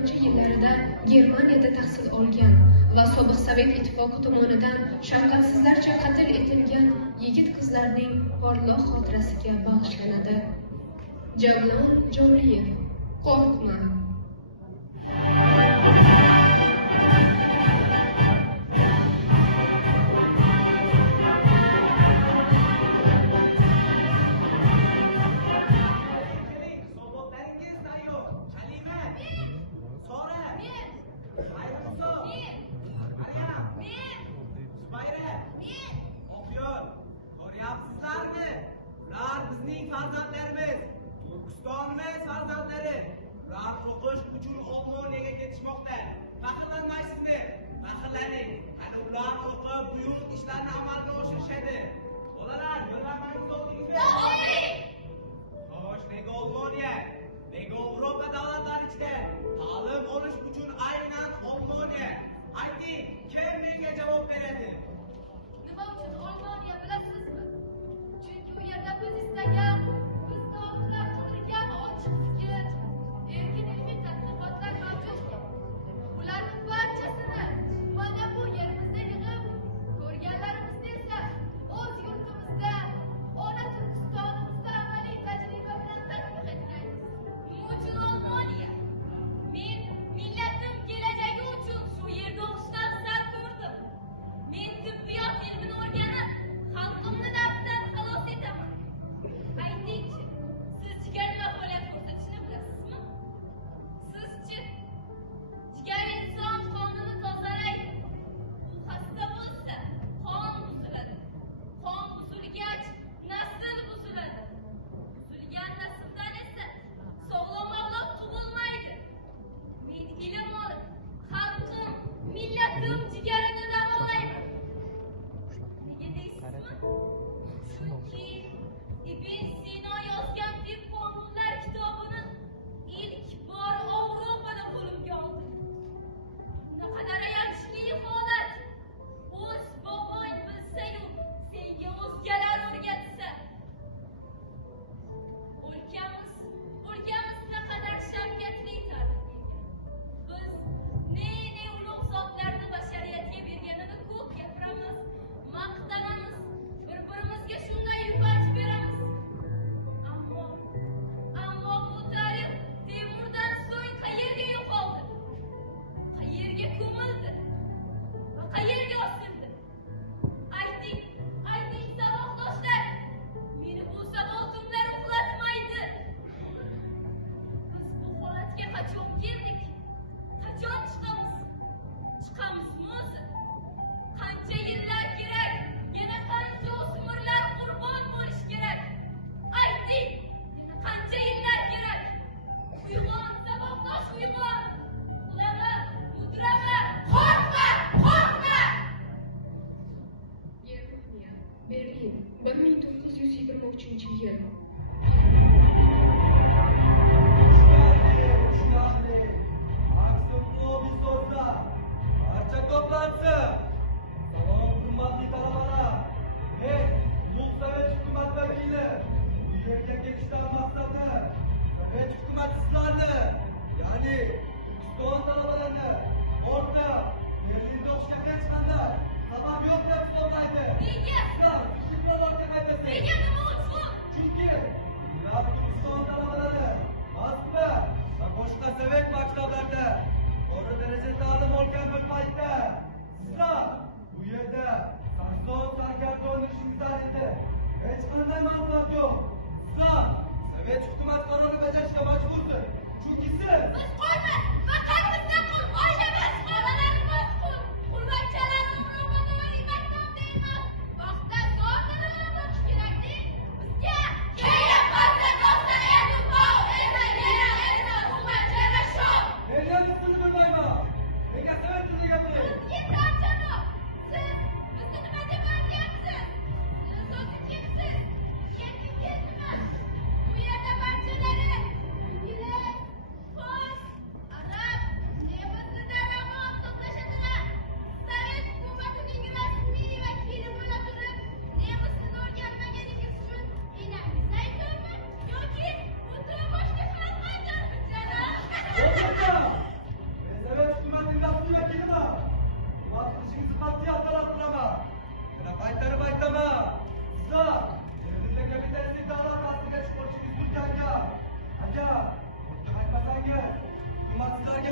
1980-yillarida Germaniyada tahsil olgan va sobiq Sovet ittifoqi tomonidan shafqatsizlarcha qatl etilgan yigit-qizlarning porloq xotirasiga bag'ishlanadi. Javlon Jovliyev, qo'rqma.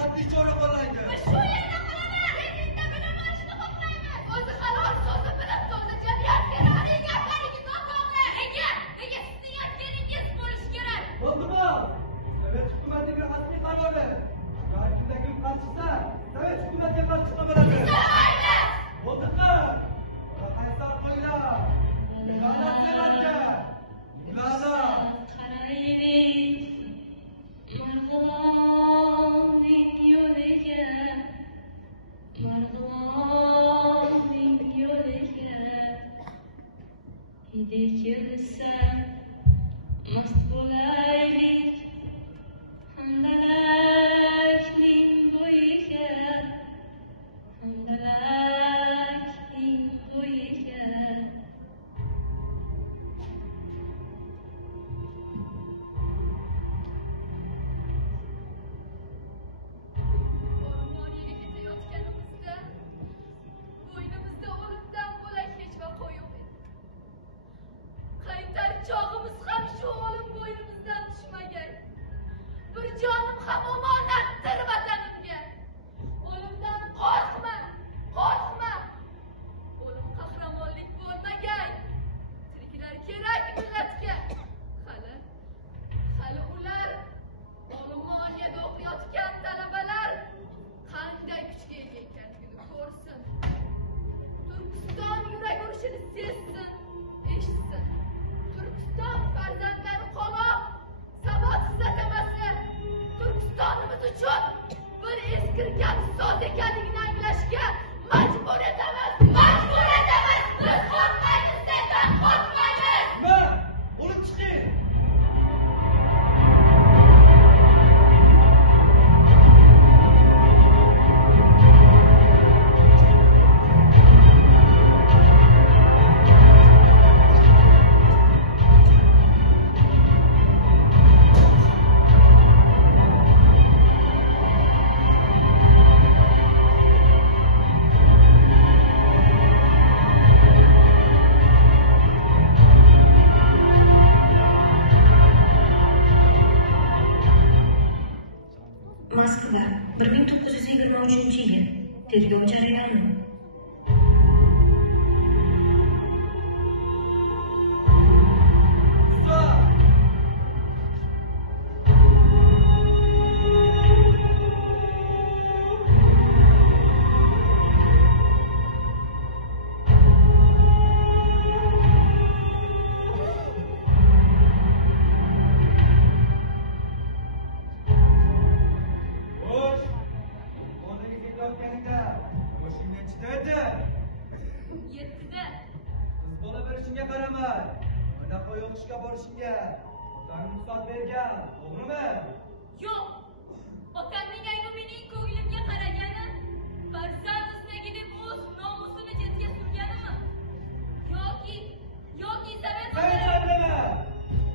qat'iy chora qo'llaydi. Shu yerda qolaman. Endi bilim olishni xohlayman. O'zi halol so'zi bilan to'la jamiyatga rahbariyat gaplariga noto'g'ri. Nega sizning aytganingiz bo'lishi kerak? Bo'ldimi? Sovet hukumatiga qat'iy qarori. Agar kimda kim qarshisa, Sovet hukumatiga qarshi chiqa bo'ladi. Bo'ldimi? Qaysar qo'ylar. La'nat demakka. La'nat. Marg'ilonning yo'liga, Marg'ilonning yo'liga kelsa mast bo'laylik, handalakning bo'yiga, handalakning bo'yiga. Chog'imiz ham shu o'lim bo'ynimizdan tushmagan. Bir jonim ham omonatdir vatanimga. O'limdan qo'rqma, qo'rqma. O'lim qahramonlik bo'lmagan. Tiriklar kerak millatga. Hali ular Olmoniyada o'qiyotgan talabalar qanday kuchga ega ekanligini ko'rsin. Turkiston yurak urishini sezsin, eshitsin. Turkiston farzandlari qoloq, savodsiz atamasi Turkistonimiz uchun bir eskirgan so'z ekanligini anglashga majbur etamiz. Majbur etamiz. Biz qo'rqmaymiz, sendan qo'rqmaymiz. Nima? Olib chiqing. Moskva 1923-yil. Tergov jarayoni. Yo'q. Otamning aybi mening ko'nglimga qaragani, farzand istagiga deb o'z nomusini chetga surganimi? Yoki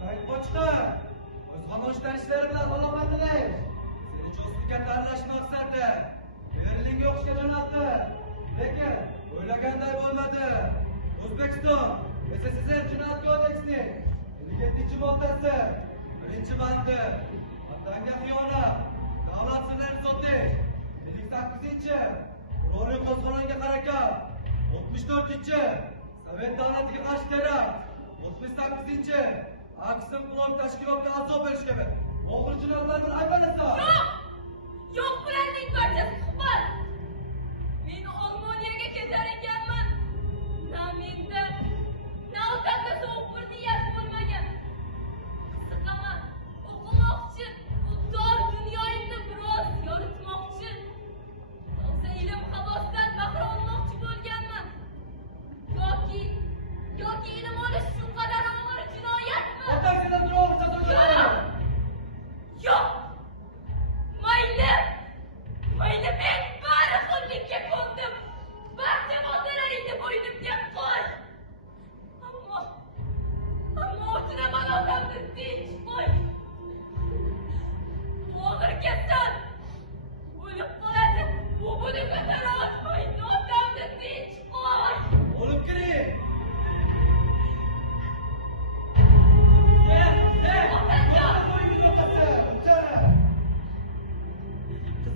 Sovet qochqin. O'z xamoshdan ishlari bilan aloqatlash. Seni josuslikka tanlash maqsadida Berlinga o'qishga jo'natdi. Lekin o'ylaganday bo'lmadi. O'zbekiston SSSR Jinoyat kodeksining 57-moddasi 1-bandi. Vatanga xiyonat, davlat sirlarini sotish. 58-chi qurolli qo'zg'olonga harakat. 64-chi Sovet davlatiga qarshi terakt. 68-chi aks inqilob tashkilotga a'zo bo'lish kabi og'ir jinoyatlar bilan ayblansa. Yo'q, bularning barchasi suhbat. Men Olmoniyaga ketar ekanman. Na menda, na otamda sovuq bir niyat bo'lmagan. Qiziqaman, o'qimoqchi, bu tor dunyoyimni biroz yoritmoqchi. Toza ilm havosidan bahra olmoqchi bo'lganman. Yoki ilm olish shu qadar og'ir jinoyatmi? Otangdan turib jazoga. Yo'q. Mayli, men bari xillikka ko'ndim. Barcha moddalaringni bo'ynimga qo'y. Ammo o'tiraman otamni tinch qo'y. Og'ir kasal o'lib qoladi. Bu buni ko'tara olmaydi. Otamni tinch qo'y. O'lib kiring.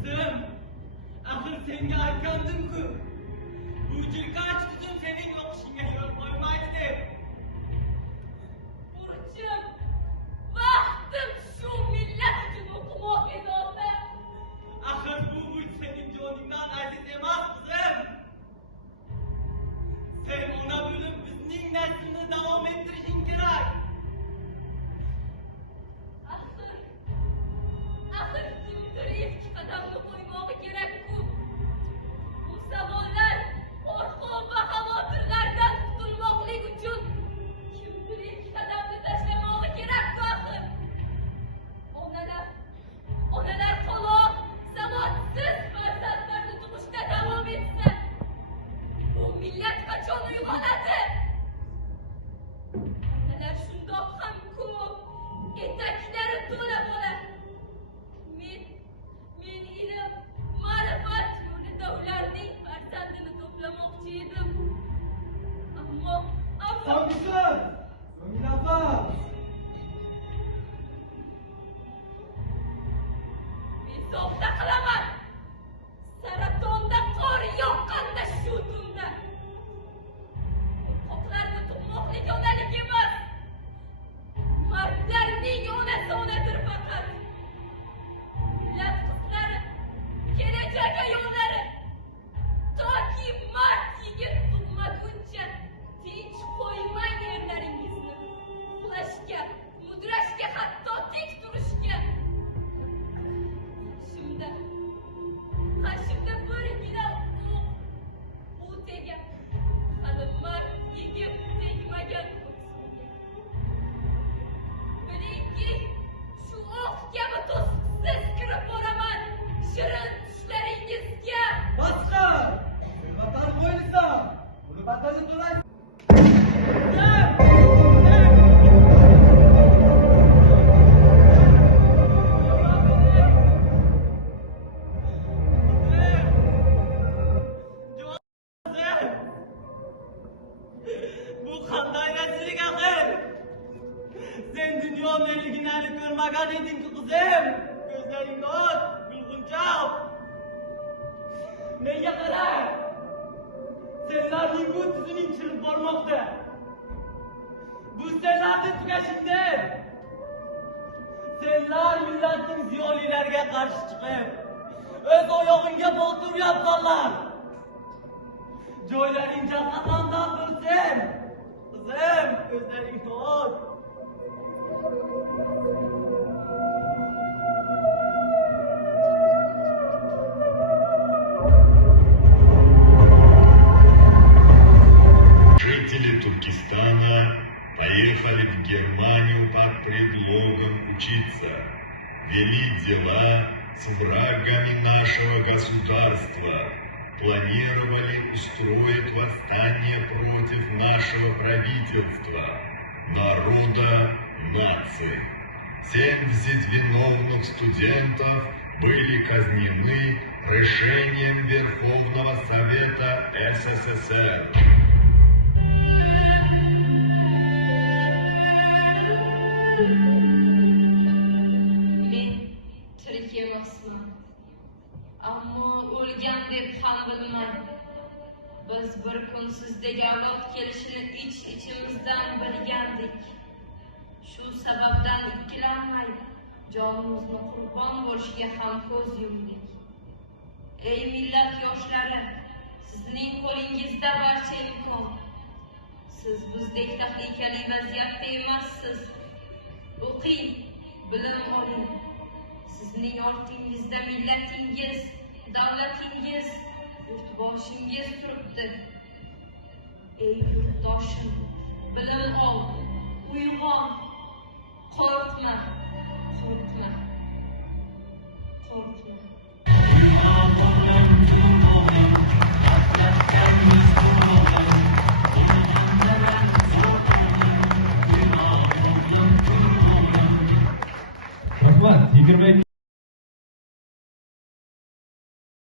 Qizim! senga aytgandim-ku, bu jirkanch tuzum sening o'qishingga yo'l qo'ymaydi deb. Burchim, vaqtim shu millat uchun o'qimoq edi ota. Axir bu burch sening joningdan aziz emas, qizim. Sen ona bo'lib bizning naslni davom ettirishing kerak. Axir kimdir ilk qadamni qo'ymog'i kerak-ku. Bu savollar qo'rquv va xavotirlardan qutulmoqlik uchun kimdir ilk qadamni tashlamog'i kerak-ku axir. Onalar qoloq, savodsiz farzandlarni tug'ishda davom etsa, bu millat qachon uyg'onadi? Onalar shundoq ham ko'p, etaklari to'la bola. Men ilm, ma'rifat yo'lida ularning farzandini to'plamoqchi edim. Ammo Sog'liqlar, So'ngrafa. bezovta qilaman. Saratonda qor yoqqanda shu tunda. Qo'rqoqlarni tug'moqlik onalik emas. Mardlarning onasi onadir faqat. Millat qizlari, kelajagi yo'llari. Toki mard yigit tug'maguncha tinch qo'ymang erlaringizni. Uxlashga, mudrashga, hatto tik turishga. Qarshimda birgina o'q tegan, hali mard yigit tegmagan ko'ksimga. Bilingki, shu o'q kabi to'siqsiz kirib boraman shirin tushlaringizga. Boshqar! Vatan qo'yilsa, buni badalini to'laysiz. Bu qanday naslik axir? Sen dunyo meliginani ko'rmagan eding-ku qizim. Ko'zlaringni och, gulg'unchoq. Menga qara. Senlarning bu tuzuning chirib bormoqda. Bu senlarni tugashingdir. Senlar millatning ziyolilariga qarshi chiqib, o'z oyog'ingga botir yopganlar. Joylaring jahannamdan bilsin. Qizim, ko'zlaringni och. Жители Туркестана поехали в Германию под предлогом учиться, вели дела с врагами нашего государства, планировали устроить восстание против нашего правительства, народа, нации. 70 виновных студентов были казнены решением Верховного Совета СССР. Men tirik emasman. Ammo o'lgan deb ham bilmang. Biz bir kun sizdek avlod kelishini ich-ichimizdan bilgandik. Shu sababdan ikkilanmay, jonimizni qurbon bo'lishga ham ko'z yumdik. Ey millat yoshlari, sizning qo'lingizda barcha imkon. Siz bizdek tahlikali vaziyatda emassiz. O'qing, bilim oling. Sizning ortingizda millatingiz, davlatingiz, yurtboshingiz turibdi. Ey yurtdoshim, bilim ol, uyg'on, qo'rqma, qo'rqma, qo'rqma.